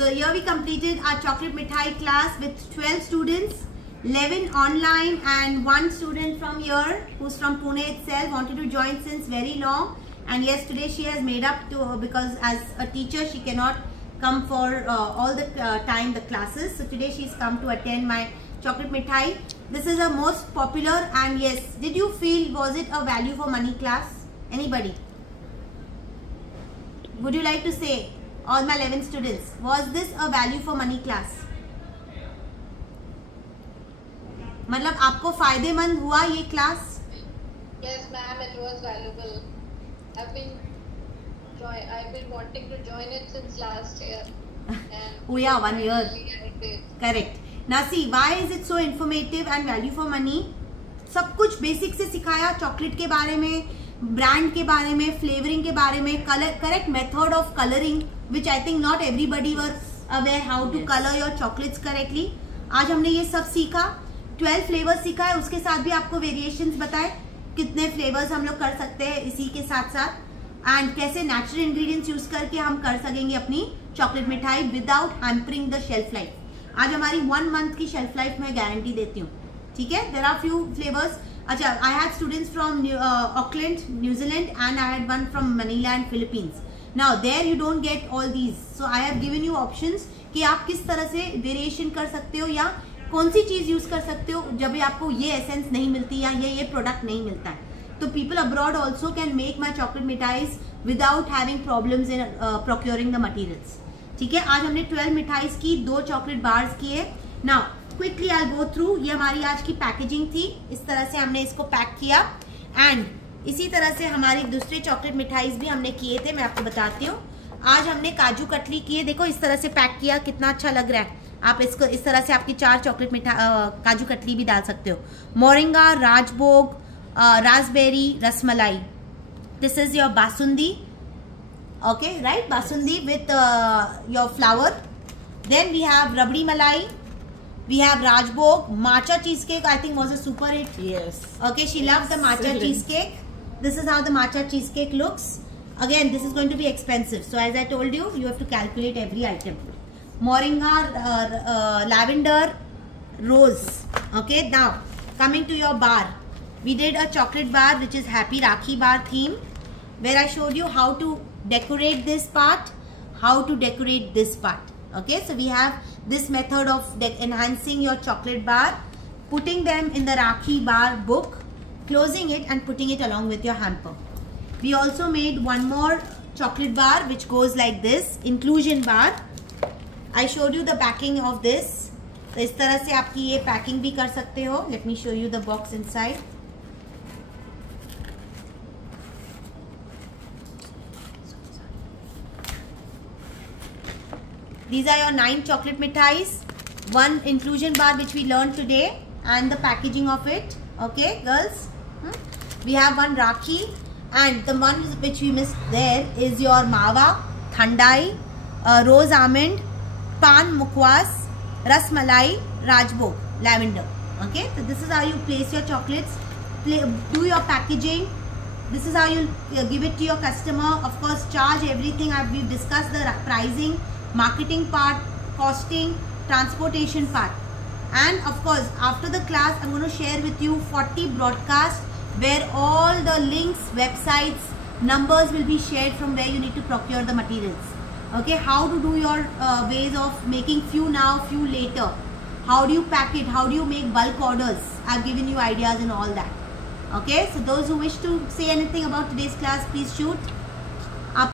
So here we completed our chocolate mithai class with 12 students, 11 online and 1 student from here who's from Pune itself, wanted to join since very long. And yes, today she has made up to because as a teacher she cannot come for all the time the classes. So today she's come to attend my chocolate mithai. This is a most popular, and yes, did you feel was it a value for money class? Anybody? Would you like to say, all my 11 students, was this a value for money class? मतलब आपको फायदेमंद हुआ ये class? Yes ma'am, it was valuable. I've been wanting to join it since last year. And oh yeah, 1 year. Correct. Now see, why is it so informative and value for money? सब कुछ basic से सिखाया, chocolate के बारे में, brand के बारे में, फ्लेवरिंग के बारे में, colour, correct method of colouring, which I think not everybody were aware how to colour your chocolates correctly. आज हमने ये सब सीखा, 12 फ्लेवर्स सीखा है, उसके साथ भी आपको वेरिएशंस बताए कितने फ्लेवर्स हम लोग कर सकते हैं इसी के साथ साथ, एंड कैसे नेचुरल इंग्रेडिएंट्स यूज करके हम कर सकेंगे अपनी चॉकलेट मिठाई without hampering the shelf life. आज हमारी 1 मंथ की शेल्फ लाइफ में गारंटी देती हूँ, ठीक है. There are few flavours. अच्छा, I had students from Auckland, New Zealand, and I had one from Manila and Philippines. Now there you don't get all these, so I have given you options कि आप किस तरह से variation कर सकते हो या कौन सी चीज यूज कर सकते हो जब आपको ये एसेंस नहीं मिलती या ये प्रोडक्ट नहीं मिलता है. तो people abroad also can make my chocolate mithais without having problems in procuring the materials, ठीक है. आज हमने 12 मिठाईज की, 2 चॉकलेट बार्स किए. Now quickly I go through. ये हमारी आज की पैकेजिंग थी, इस तरह से हमने इसको पैक किया, एंड इसी तरह से हमारे दूसरे चॉकलेट मिठाईज भी हमने किए थे. मैं आपको बताती हूँ. आज हमने काजू कतली किए, देखो इस तरह से पैक किया, कितना अच्छा लग रहा है. आप इसको इस तरह से आपकी 4 चॉकलेट काजू कतली भी डाल सकते हो. Moringa, rajbhog, Raspberry, rasmalai. This is your basundi, okay, right? Basundi with your flour. Then we have rabdi malai, we have rajbhog, matcha cheesecake. I think was a super hit. Yes. Okay, she loves the matcha cheesecake. This is how the matcha cheesecake looks. Again, this is going to be expensive, so as I told you, you have to calculate every item. Moringa, lavender, rose. Okay, now coming to your bar, we did a chocolate bar which is Happy Rakhi bar theme, where I showed you how to decorate this part, how to decorate this part. Okay, so we have this method of enhancing your chocolate bar, putting them in the Rakhi bar book, closing it and putting it along with your hamper. We also made one more chocolate bar which goes like this, inclusion bar. I showed you the packing of this. तो इस तरह से आपकी ये packing भी कर सकते हो. Let me show you the box inside. These are your 9 chocolate mithais, 1 inclusion bar which we learned today, and the packaging of it. Okay, girls. We have 1 Rakhi, and the one which we missed there is your Mawa, Thandai, Rose Almond, Pan Mukwas, Ras Malai, Rajbhog, Lavender. Okay, so this is how you place your chocolates. Do your packaging. This is how you give it to your customer. Of course, charge everything. We've discussed the pricing, marketing part, costing, transportation part, and of course after the class I'm going to share with you 40 broadcasts where all the links, websites, numbers will be shared from where you need to procure the materials. Okay, how to do your ways of making few now, few later, how do you pack it, how do you make bulk orders. I've given you ideas and all that. Okay, so those who wish to say anything about today's class, please shoot.